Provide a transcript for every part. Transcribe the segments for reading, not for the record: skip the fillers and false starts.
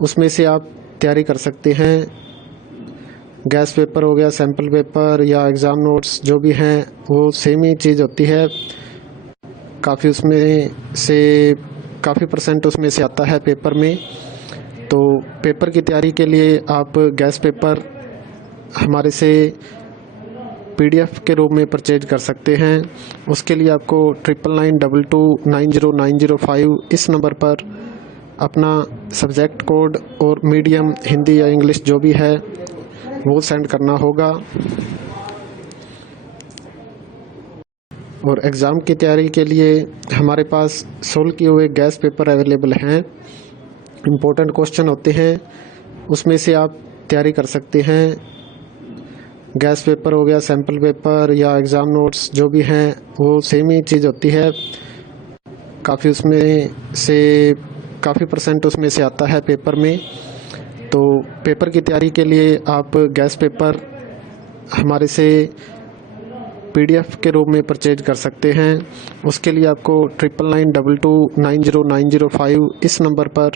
उसमें से आप तैयारी कर सकते हैं। गैस पेपर हो गया, सैम्पल पेपर या एग्ज़ाम नोट्स जो भी हैं वो सेम ही चीज़ होती है। काफ़ी उसमें से काफ़ी परसेंट उसमें से आता है पेपर में। तो पेपर की तैयारी के लिए आप गैस पेपर हमारे से PDF के रूप में परचेज कर सकते हैं। उसके लिए आपको 9992290905 इस नंबर पर अपना सब्जेक्ट कोड और मीडियम हिंदी या इंग्लिश जो भी है वो सेंड करना होगा। और एग्ज़ाम की तैयारी के लिए हमारे पास सोल्व किए हुए गैस पेपर अवेलेबल हैं। इम्पोर्टेंट क्वेश्चन होते हैं, उसमें से आप तैयारी कर सकते हैं। गैस पेपर हो गया, सैम्पल पेपर या एग्ज़ाम नोट्स जो भी हैं वो सेम ही चीज़ होती है। काफ़ी उसमें से काफ़ी परसेंट उसमें से आता है पेपर में। तो पेपर की तैयारी के लिए आप गैस पेपर हमारे से PDF के रूप में परचेज कर सकते हैं। उसके लिए आपको 9992290905 इस नंबर पर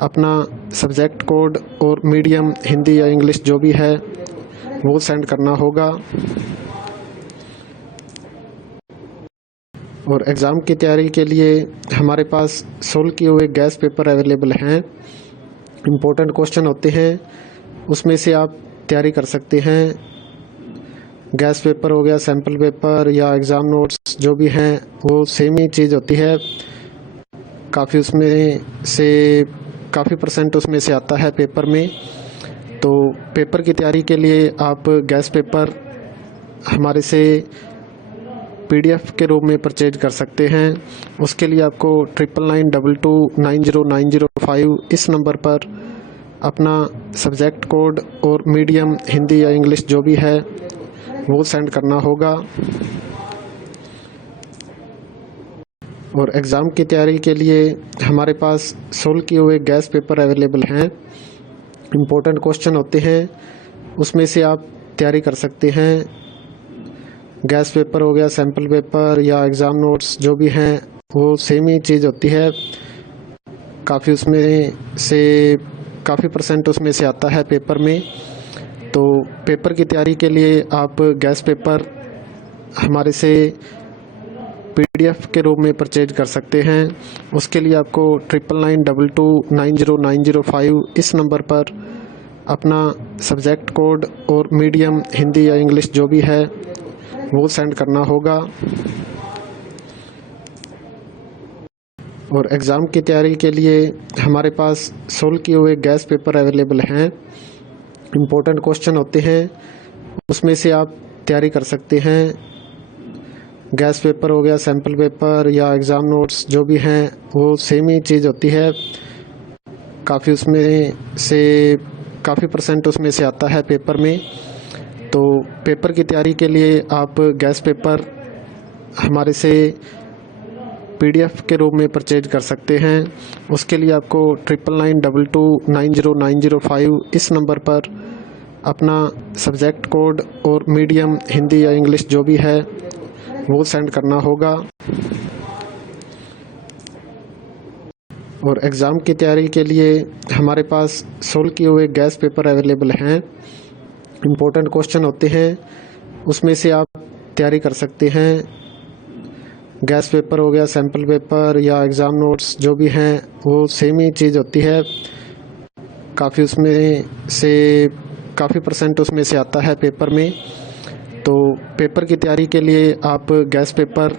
अपना सब्जेक्ट कोड और मीडियम हिंदी या इंग्लिश जो भी है वो सेंड करना होगा। और एग्ज़ाम की तैयारी के लिए हमारे पास सोल्व किए हुए गैस पेपर अवेलेबल हैं। इम्पोर्टेंट क्वेश्चन होते हैं, उसमें से आप तैयारी कर सकते हैं। गैस पेपर हो गया, सैम्पल पेपर या एग्ज़ाम नोट्स जो भी हैं वो सेम ही चीज़ होती है। काफ़ी उसमें से काफ़ी परसेंट उसमें से आता है पेपर में। तो पेपर की तैयारी के लिए आप गैस पेपर हमारे से PDF के रूप में परचेज कर सकते हैं। उसके लिए आपको 9992290905 इस नंबर पर अपना सब्जेक्ट कोड और मीडियम हिंदी या इंग्लिश जो भी है वो सेंड करना होगा। और एग्ज़ाम की तैयारी के लिए हमारे पास सोल्व किए हुए गैस पेपर अवेलेबल हैं। इम्पोर्टेंट क्वेश्चन होते हैं, उसमें से आप तैयारी कर सकते हैं। गैस पेपर हो गया, सैम्पल पेपर या एग्ज़ाम नोट्स जो भी हैं वो सेम ही चीज़ होती है। काफ़ी उसमें से काफ़ी परसेंट उसमें से आता है पेपर में। तो पेपर की तैयारी के लिए आप गैस पेपर हमारे से PDF के रूप में परचेज कर सकते हैं। उसके लिए आपको 9992290905 इस नंबर पर अपना सब्जेक्ट कोड और मीडियम हिंदी या इंग्लिश जो भी है वो सेंड करना होगा। और एग्ज़ाम की तैयारी के लिए हमारे पास सोल्व किए हुए गैस पेपर अवेलेबल हैं। इम्पोर्टेंट क्वेश्चन होते हैं, उसमें से आप तैयारी कर सकते हैं। गैस पेपर हो गया, सैम्पल पेपर या एग्ज़ाम नोट्स जो भी हैं वो सेम ही चीज़ होती है। काफ़ी उसमें से काफ़ी परसेंट उसमें से आता है पेपर में। तो पेपर की तैयारी के लिए आप गैस पेपर हमारे से PDF के रूप में परचेज कर सकते हैं। उसके लिए आपको 9992290905 इस नंबर पर अपना सब्जेक्ट कोड और मीडियम हिंदी या इंग्लिश जो भी है वो सेंड करना होगा। और एग्ज़ाम की तैयारी के लिए हमारे पास सोल्व किए हुए गैस पेपर अवेलेबल हैं। इम्पोर्टेंट क्वेश्चन होते हैं, उसमें से आप तैयारी कर सकते हैं। गैस पेपर हो गया, सैम्पल पेपर या एग्ज़ाम नोट्स जो भी हैं वो सेम ही चीज़ होती है। काफ़ी उसमें से काफ़ी परसेंट उसमें से आता है पेपर में। तो पेपर की तैयारी के लिए आप गैस पेपर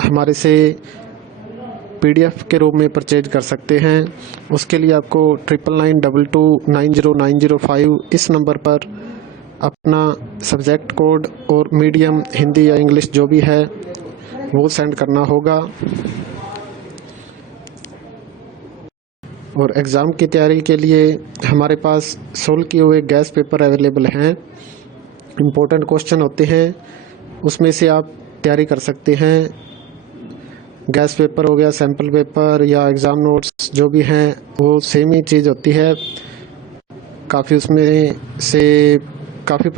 हमारे से PDF के रूप में परचेज कर सकते हैं। उसके लिए आपको 9992290905 इस नंबर पर अपना सब्जेक्ट कोड और मीडियम हिंदी या इंग्लिश जो भी है वो सेंड करना होगा। और एग्ज़ाम की तैयारी के लिए हमारे पास सोल्व किए हुए गैस पेपर अवेलेबल हैं। इम्पोर्टेंट क्वेश्चन होते हैं, उसमें से आप तैयारी कर सकते हैं। गैस पेपर हो गया, सैम्पल पेपर या एग्ज़ाम नोट्स जो भी हैं वो सेम ही चीज़ होती है। काफ़ी उसमें से काफ़ी